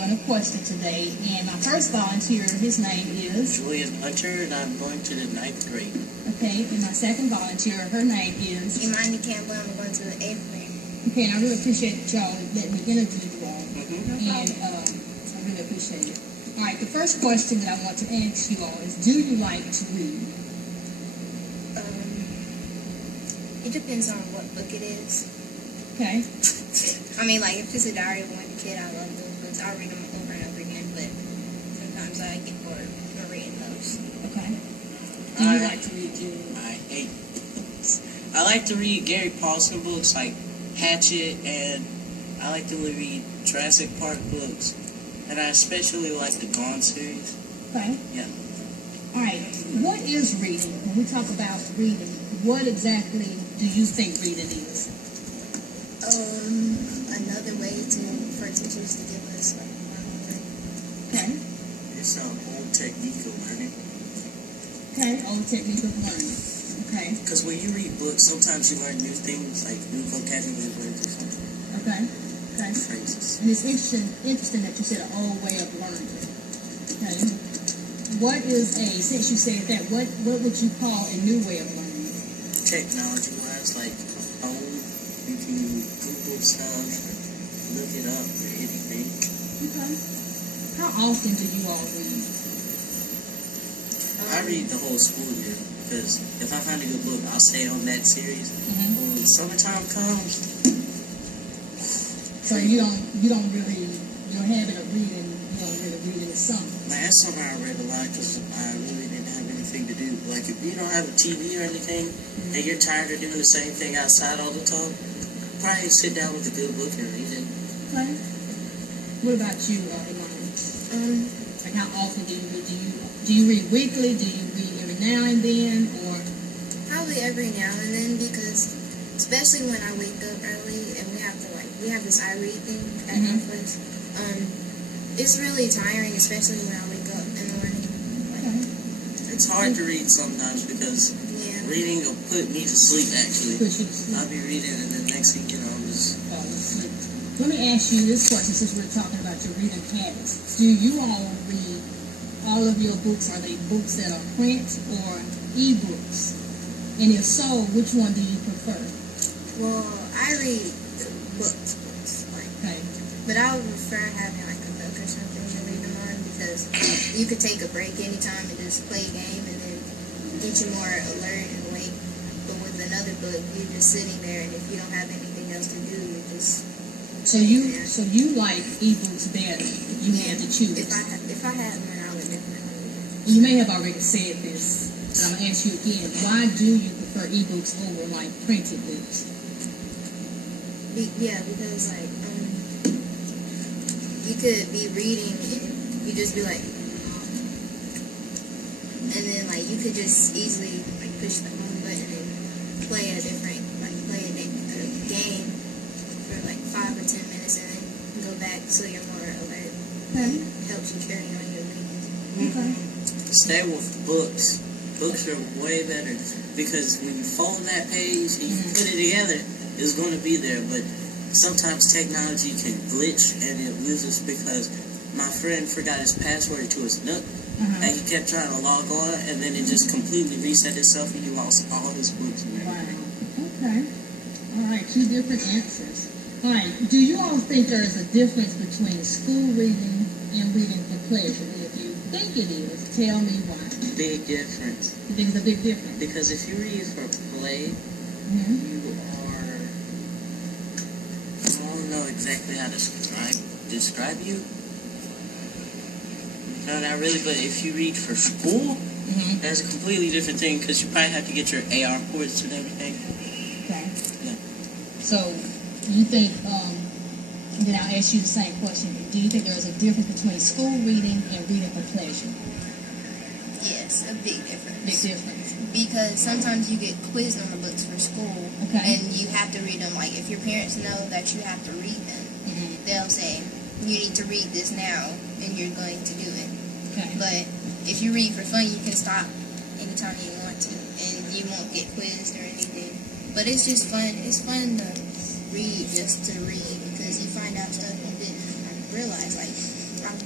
going to question today. And my first volunteer, his name is Julian, and I'm going to the 9th grade. Okay, and my second volunteer, her name is Imani, I'm going to the 8th grade. Okay, and I really appreciate y'all letting me interview you all. Mm-hmm. And I really appreciate it. All right, the first question that I want to ask you all is, do you like to read? It depends on what book it is. Okay. I mean, like, if it's a diary of a kid, I love those books. I'll read them over and over again, but sometimes I get bored of reading those. Okay. Do you like to read, Julian? I hate books. I like to read Gary Paulson books like Hatchet, and I like to read Jurassic Park books, and I especially like the Gone series. Okay. Yeah. All right. What is reading? When we talk about reading, what exactly do you think reading is? Another way for teachers to give us like homework. Okay. It's an old technique of learning. Okay, old technique of learning. Okay. Because when you read books, sometimes you learn new things, like new vocabulary words or something. Okay. Okay. Phrases. And it's interesting that you said an old way of learning. Okay. What is since you said that, what would you call a new way of learning? Technology-wise, like you can Google stuff, look it up, or anything. Okay. How often do you all read? I read the whole school year, because if I find a good book, I'll stay on that series. Mm-hmm. When summertime comes, so you don't really, your habit of reading, you don't really read in the summer. last summer I read a lot because I really didn't have anything to do. Like if you don't have a TV or anything, and you're tired of doing the same thing outside all the time, probably sit down with a good book and read it. Okay. What about you, Imani? Like how often do you read? Do you read weekly? Do you read every now and then, or? Probably every now and then, because especially when I wake up early and we have this iRead thing at my place. It's really tiring, especially when I wake up in the morning. It's hard to read sometimes because reading will put me to sleep. Actually, Put you to sleep. I'll be reading and the next thing you know, I'm just. Let me ask you this question, since we're talking about your reading habits. Do you all read all of your books? Are they books that are print or e-books? And if so, which one do you prefer? Well, I read the books, but I would prefer having like a book or something to read them on, because you could take a break anytime and just play a game and then get you more alert and awake. But with another book, you're just sitting there, and if you don't have anything else to do, you're just So you like e-books better if you had to choose? If I had one, I would definitely read it. You may have already said this, but I'm going to ask you again. Why do you prefer e-books over like printed books? Because like you could be reading and you just be like, and then like you could just easily like push the home button and play a game for like 5 or 10 minutes and then go back so you're more alert. Okay. Helps you carry on your reading. Okay. Stay with books. Books are way better because when you fold that page and you put it together, it's going to be there. But sometimes technology can glitch and it loses, because my friend forgot his password to his Nook and he kept trying to log on, and then it just completely reset itself and he lost all his books and everything. Wow. Okay. All right. 2 different answers. All right. Do you all think there is a difference between school reading and reading for pleasure? And if you think it is, tell me why. Big difference. You think it's a big difference? Because if you read for play, you are, I don't know exactly how to describe you. No, not really, but if you read for school, that's a completely different thing, because you probably have to get your AR ports and everything. Okay. Yeah. So, you think, then I'll ask you the same question. Do you think there's a difference between school reading and reading for pleasure? Yes, a big difference. Big difference. Because sometimes you get quizzed on the books for school, and you have to read them. Like, if your parents know that you have to read them, they'll say, you need to read this now, and you're going to do it. Okay. But if you read for fun, you can stop anytime you want to, and you won't get quizzed or anything. But it's just fun. It's fun to read just to read, because you find out stuff you didn't realize. Like,